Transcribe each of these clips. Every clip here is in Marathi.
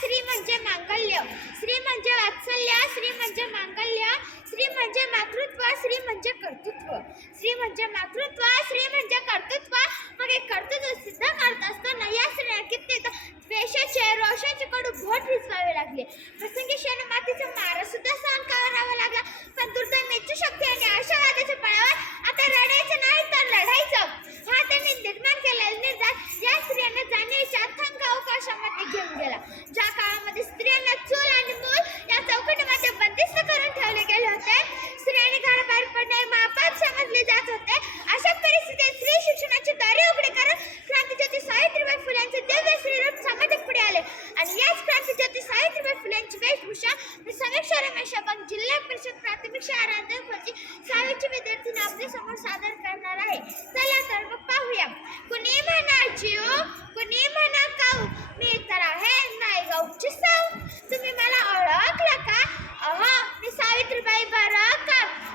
श्री म्हणजे मांगल्य, श्री म्हणजे वात्सल्य, श्री म्हणजे मांगल्य, श्री म्हणजे मातृत्व, श्री म्हणजे कर्तृत्व, श्री म्हणजे मातृत्व, श्री म्हणजे कर्तृत्व. मग हे कर्तृत्व सिद्ध करत असताना या स्त्रीला किती द्वेषाचे रोषाचे कडू घोट रिचवावे लागले. प्रसंगी शेण मातीचा मारा सुद्धा सहन करावा लागला. पण दुर्दैव इच्छाशक्ती आणि आशावादाच्या बळावर आता रडायचं नाही तर लढायचं हा त्यांनी निर्माण केलेला निर्धार या स्त्रियांना जाणीवेच्या अथांग अवकाशामध्ये घेऊन गेला. ज्या काळामध्ये स्त्रियांना चूल आणि मूल या चौकटीमध्ये बंदिस्त करून ठेवले गेले होते, स्त्रियांनी घराबाहेर पडणे महापाप समजले जात होते, अशा परिस्थितीत स्त्री शिक्षणाची दारे उघडी करून क्रांतीज्योती सावित्रीबाई फुल्यांचे दिव्य श्रीरूप समाजात पुढे आले. आणि याच क्रांतीज्योती सावित्रीबाई फुल्यांची वेशभूषा मी समीक्षा रमेश आपण जिल्हा परिषद प्राथमिक शाळा रांजणखोरची 6वीची विद्यार्थीनी आपल्या समोर सादर करणार आहे. चला तर मग पाहूया. कुणी म्हणा जीव, कुणी म्हणा काऊ, मी तर आहे नायगावची साऊ. तुम्ही मला ओळखलं का? मी सावित्रीबाई बरं.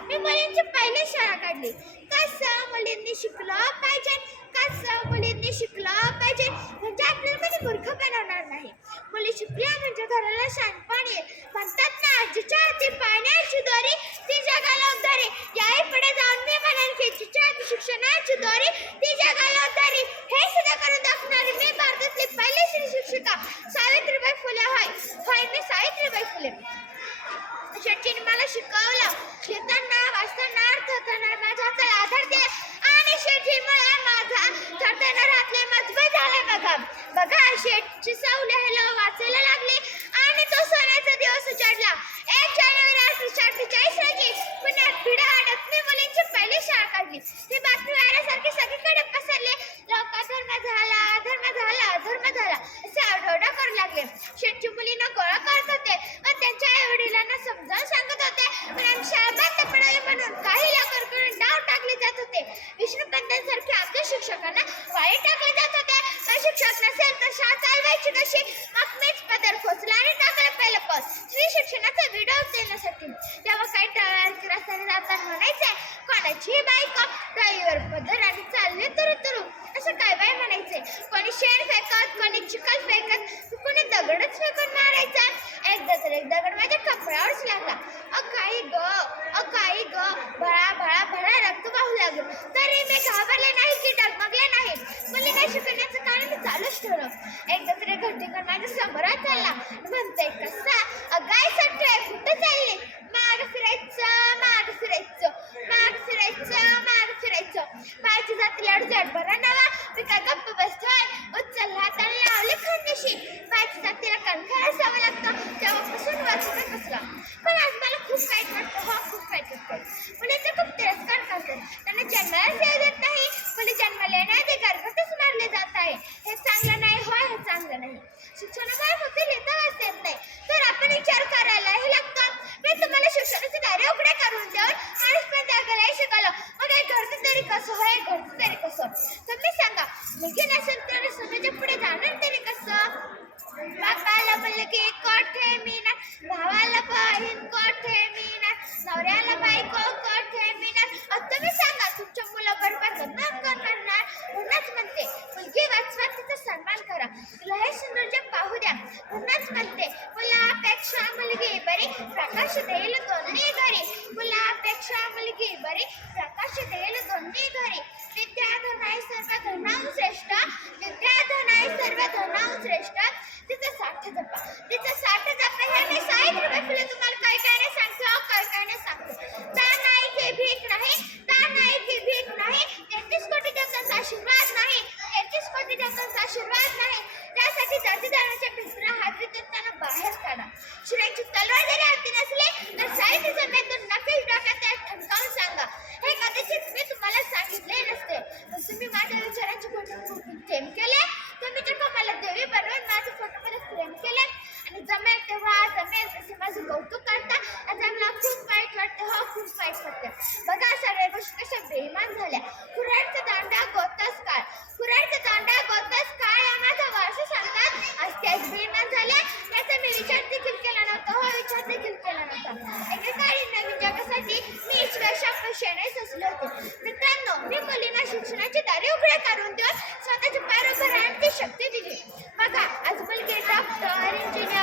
मी मुलींची पहिली शाळा काढली. कसं मुलींनी शिकलं पाहिजे, कसं मुलींनी शिकलं पाहिजे म्हणजे आपल्याला कधी मूर्ख बनवणार नाही. मुली शिकल्या म्हणजे घराला शानपण येईल. म्हणतात ना, जिच्या हाती पाण्याची दोरी ती जगाला उद्धारी. याही पुढे जाऊन मी म्हणेन की जिच्या हाती शिक्षणाची दोरी ती जगाला उद्धारी. हे सुद्धा करून दाखवणारी मी भारतातली पहिली स्त्री शिक्षिका सावित्रीबाई फुले होय. मी सावित्रीबाई फुले. शेठजीने मला शिकवलं. लिहिताना वाचताना अर्थ होताना माझ्या हाताला आधार दिला आणि शेठजीमुळे माझा चढताना राहतले मजबूत झाला. बघा शेठची सव लिहायला वाचायला लागली आणि तो सोन्याचा दिवस उजाडला. 1 जानेवारी 1848 रोजी पुण्यात भिडा आडत मी मुलींची पहिली शाळा काढली. ही बातमी वाऱ्यासारखी सगळीकडे पसरली. लोक अधर्म झाला, अधर्म झाला, अधर्म झाला असे आरडाओरडा करू लागले. शेठची मुलींना गोळा करत होते व त्यांच्या आई वडिलांना समजावून सांगत होते. पण आम्ही शाळा बंद पडावी म्हणून काही लवकर करून डाव टाकले जात होते. विष्णुपंतांसारखे आपल्या शिक्षकांना वाळी टाकले जात होते. शिक्षक नसेल तर शाळा चालवायची कशी? मग मीच पदर खोचला आणि टाकलं पहिलं पद स्त्री शिक्षणाचा व्हिडिओ देण्यासाठी. तेव्हा काही टाळ्या रस्त्याने जाताना म्हणायचे, कोणाची बायको टाळीवर पदर आणि चालले तुरु तुरु असं काय बाय म्हणायचे. कोणी शेण फेकत, कोणी चिखल फेकत, कोणी दगडच फेकून मारायचा. एकदा तर एक दगड माझ्या कपड्यावरच लागला. काही ग भळा भळा भळा रक्त वाहू लागलं. तरी मी घाबरले नाही की डगमगले नाही. मुलींना शिकवण्याचं काम मी चालूच ठेवलं. एकदा तरी घरटीकर माझ्या समोरात चालला. म्हणतोय कसा अगाय सटय कुठं चालले? माग फिरायचं, माग फिरायचं, माग फिरायचं, माग फिरायचं. पायाची जाती अडचण बरा नवा. मी काय गप्प बसतोय? उचलला हाताने लावले खंडशी. पायाची जातीला कणखर असावं लागतं. तेव्हापासून वाचून बसला. पण आज मला खूप वाईट वाटतं. खूप वाईट वाटतं. मुलींचा खूप तिरस्कार करतात. त्यांना जन्मालाच येऊ देत नाही. मुली जन्माला येण्याआधी गर्भातच मारले जात आहे. हे चांगलं नाही. होय, हे चांगलं नाही. शिक्षणामुळे फक्त लिहिता वाचता येत नाही तर आपण विचार करायलाही लागतो. मी तुम्हाला शिक्षणाचे दारे उघडे करून देऊन माणूस पण त्यागलाही शिकवलं. मग हे घरचं तरी कसं? होय, घरचं तरी कसं? तुम्ही सांगा. मुलगी नसेल तर समाजाच्या पुढे जाणार तरी कसं? बापाला मुलगी कोठे मिळणार, भावाला बहीण कोठे मिळणार, नवऱ्याला बायको कोठे मिळणार. तुम्ही सांगा तुमच्या मुलाबरोबर लग्न करणार. पुन्हाच म्हणते मुलगी वाचवा, तिचा सन्मान करा, तुला हे सुंदर जग पाहू द्या. पुन्हाच म्हणते मुलापेक्षा मुलगी बरी, प्रकाश देईल दोन्ही घरी. मुलापेक्षा मुलगी बरी, प्रकाश देईल दोन्ही घरी. विद्याधन आहे सर्व धनाहून श्रेष्ठ, विद्याधन आहे सर्व धनाहून श्रेष्ठ. तिचा साठ जपा, तिचा साठ जपा. हे मी सावित्रीबाई फुले तुम्हाला काय काय नाही सांगतो, काय काय नाही सांगतो. दान नाही की भीक नाही, दान नाही की भीक नाही. 33 कोटी देवतांचा आशीर्वाद नाही, 33 कोटी देवतांचा आशीर्वाद नाही. त्यासाठी जातीधर्माच्या भिंतीला हादरीतून त्यांना बाहेर काढा. शिरायची तलवार जरी हाती नसली तर सावित्रीचा मेंदून नक्कीच डोक्यात ठणकावून सांगा. हे कदाचित मी तुम्हाला सांगितले नसते. पण तुम्ही माझ्या विचारांचे फोटो प्रेम केले. तुम्ही जेव्हा मला देवी बनवून माझ्या फोटोमध्ये प्रेम केले आणि जमेल तेव्हा जमेल तसे माझं कौतुक करता. आता मला खूप वाईट वाटतं. खूप वाईट वाटतं. बघा सगळ्या गोष्टी कशा बेईमान झाल्या. कुऱ्हाडचा दांडा गोताच काळ, कुऱ्हाडचा दांडा गोताच काळ या माझा वर्ष सांगतात. आज त्याच बेईमान झाल्या. याचा मी विचार देखील केला नव्हता. विचार देखील केला नव्हता. एकेकाळी नवीन जगासाठी मी शेणास असले होते. मित्रांनो, मी मुलींना शिक्षणाची दारे उघडे करून देऊन स्वतःच्या पायावर राहण्याची शक्ती दिली. बघा आज मुलगी डॉक्टर, इंजिनियर,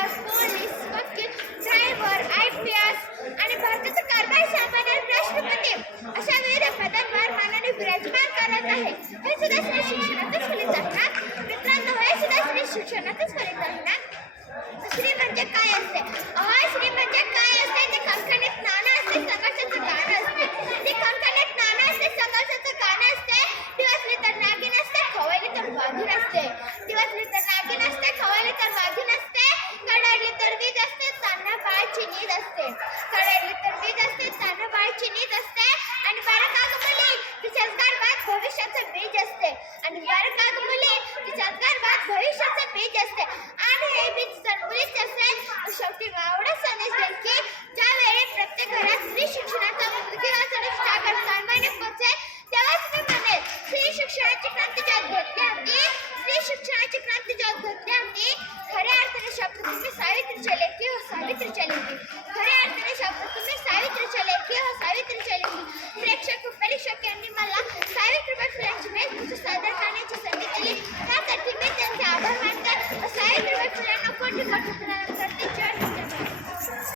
आहे हे सुद्धा स्त्री शिक्षणातच फलित आहे ना मित्रांनो हे सुद्धा स्त्री शिक्षणातच फलित आहे ना स्त्री म्हणजे काय असते स्त्री म्हणजे काय असते ते खणखणीत नाणं असते संघर्षाचं गाणं असते ते खणखणीत नाणं असते संघर्षाचं गाणं असते ती वाचली तर नागिन असते खवळली तर वाघीण असते ती वाचली तर नागिन असते खवळली तर वाघीण असते कडाडली तर वीज असते तान्हा बाळाची नीद असते कडाडली तर वीज असते तान्हा बाळाची नीद असते आणि बारकाग मुली तिच्याच गर्भात भविष्याचं बीज असते आणि बारकाग मुली तिच्याच गर्भात भविष्याचं बीज असते आणि हे बीज जर मुलीच असेल तर शेवटी एवढा संदेश देईल की ज्यावेळी प्रत्येक घरात स्त्री शिक्षणाचा मुलगी वाचण्याची जागर सामान्य पोहोचेल तेव्हाच मी म्हणेल स्त्री शिक्षणाची क्रांती ज्यात घडली होती स्त्री शिक्षणाची क्रांती ज्यात घडली होती खऱ्या अर्थाने शब्द तुम्ही सावित्रीच्या लेखी हो सावित्रीच्या लेखी खऱ्या अर्थाने शब्द तुम्ही सावित्रीच्या लेखी हो सावित्रीच्या लेखी प्रेक्षक परीक्षक यांनी